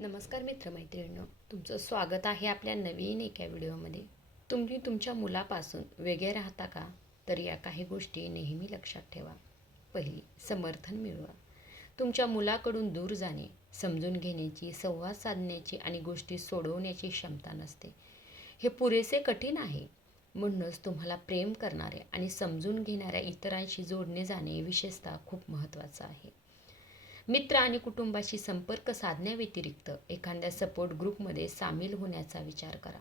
नमस्कार मित्रमैत्रिणींनो तुमचं स्वागत आहे आपल्या नवीन एका व्हिडिओमध्ये. तुम्ही तुमच्या मुलापासून वेगळे राहता का? तर या काही गोष्टी नेहमी लक्षात ठेवा. पहिली समर्थन मिळवा. तुमच्या मुलाकडून दूर जाणे समजून घेण्याची संवाद साधण्याची आणि गोष्टी सोडवण्याची क्षमता नसते. हे पुरेसे कठीण आहे. म्हणूनच तुम्हाला प्रेम करणाऱ्या आणि समजून घेणाऱ्या इतरांशी जोडणे जाणे विशेषतः खूप महत्त्वाचं आहे. मित्र आणि कुटुंबाशी संपर्क साधण्याव्यतिरिक्त एखाद्या सपोर्ट ग्रुपमध्ये सामील होण्याचा विचार करा.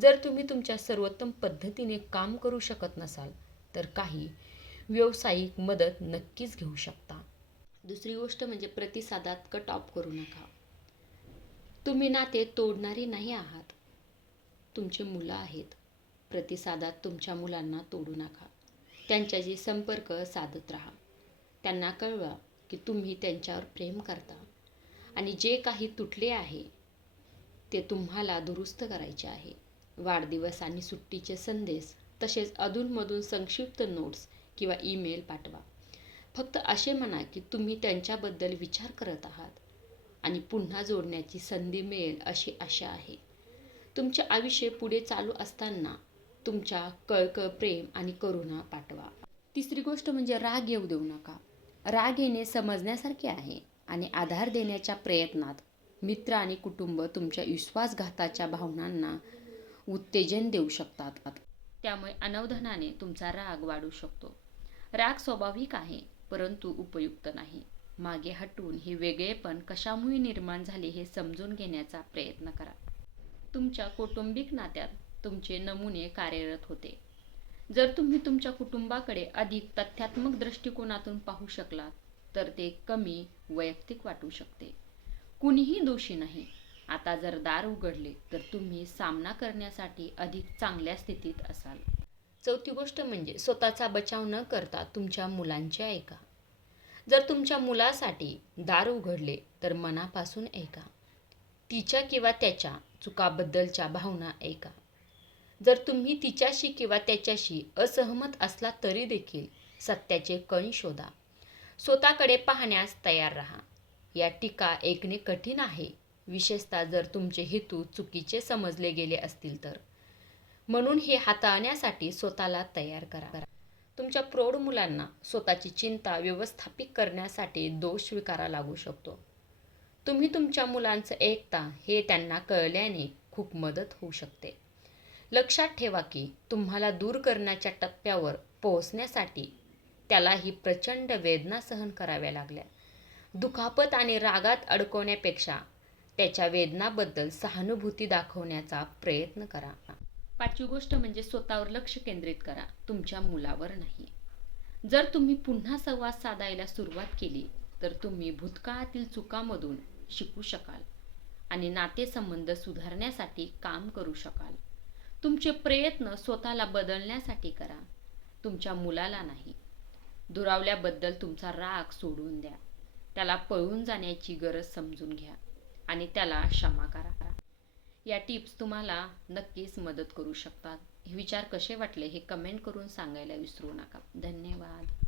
जर तुम्ही तुमच्या सर्वोत्तम पद्धतीने काम करू शकत नसाल तर काही व्यावसायिक मदत नक्कीच घेऊ शकता. दुसरी गोष्ट म्हणजे प्रतिसादात कट ऑफ करू नका. तुम्ही नाते तोडणारी नाही आहात. तुमची मुलं आहेत. प्रतिसादात तुमच्या मुलांना तोडू नका. त्यांच्याशी संपर्क साधत राहा. त्यांना कळवा की तुम्ही त्यांच्यावर प्रेम करता. आणि जे काही तुटले आहे ते तुम्हाला दुरुस्त करायचे आहे. वाढदिवस आणि सुट्टीचे संदेश तसेच अधूनमधून संक्षिप्त नोट्स किंवा ईमेल पाठवा. फक्त असे म्हणा की तुम्ही त्यांच्याबद्दल विचार करत आहात आणि पुन्हा जोडण्याची संधी मिळेल अशी आशा आहे. तुमचे आयुष्य पुढे चालू असताना तुमच्या कळकळ प्रेम आणि करुणा पाठवा. तिसरी गोष्ट म्हणजे राग येऊ देऊ नका. राग येणे समजण्यासारखे आहे आणि आधार देण्याच्या प्रयत्नात मित्र आणि कुटुंब तुमच्या विश्वासघाताच्या भावनांना उत्तेजन देऊ शकतात. त्यामुळे अनवधानाने तुमचा राग वाढू शकतो. राग स्वाभाविक आहे परंतु उपयुक्त नाही. मागे हटवून हे वेगळेपण कशामुळे निर्माण झाले हे समजून घेण्याचा प्रयत्न करा. तुमच्या कौटुंबिक नात्यात तुमचे नमुने कार्यरत होते. जर तुम्ही तुमच्या कुटुंबाकडे अधिक तथ्यात्मक दृष्टिकोनातून पाहू शकलात तर ते कमी वैयक्तिक वाटू शकते. कुणीही दोषी नाही. आता जर दार उघडले तर तुम्ही सामना करण्यासाठी अधिक चांगल्या स्थितीत असाल. चौथी गोष्ट म्हणजे स्वतःचा बचाव न करता तुमच्या मुलांचे ऐका. जर तुमच्या मुलासाठी दार उघडले तर मनापासून ऐका. तिच्या किंवा त्याच्या चुकाबद्दलच्या भावना ऐका. जर तुम्ही तिच्याशी किंवा त्याच्याशी असहमत असला तरी देखील सत्याचे कण शोधा. स्वतःकडे पाहण्यास तयार राहा. या टीका ऐकणे कठीण आहे. विशेषतः जर तुमचे हेतू चुकीचे समजले गेले असतील तर. म्हणून हे हाताळण्यासाठी स्वतःला तयार करा. तुमच्या प्रौढ मुलांना स्वतःची चिंता व्यवस्थापित करण्यासाठी दोष स्वीकारा लागू शकतो. तुम्ही तुमच्या मुलांचं ऐकता हे त्यांना कळल्याने खूप मदत होऊ शकते. लक्षात ठेवा की तुम्हाला दूर करण्याच्या टप्प्यावर पोहोचण्यासाठी त्यालाही प्रचंड वेदना सहन कराव्या लागल्या. दुखापत आणि रागात अडकवण्यापेक्षा त्याच्या वेदनाबद्दल सहानुभूती दाखवण्याचा प्रयत्न करा. पाचवी गोष्ट म्हणजे स्वतःवर लक्ष केंद्रित करा. तुमच्या मुलावर नाही. जर तुम्ही पुन्हा संवाद साधायला सुरुवात केली तर तुम्ही भूतकाळातील चुकामधून शिकू शकाल आणि नातेसंबंध सुधारण्यासाठी काम करू शकाल. तुमचे प्रयत्न स्वतःला बदलण्यासाठी करा. तुमच्या मुलाला नाही. दुरावल्याबद्दल तुमचा राग सोडून द्या. त्याला पळून जाण्याची गरज समजून घ्या आणि त्याला क्षमा करा. या टिप्स तुम्हाला नक्कीच मदत करू शकतात. हे विचार कसे वाटले हे कमेंट करून सांगायला विसरू नका. धन्यवाद.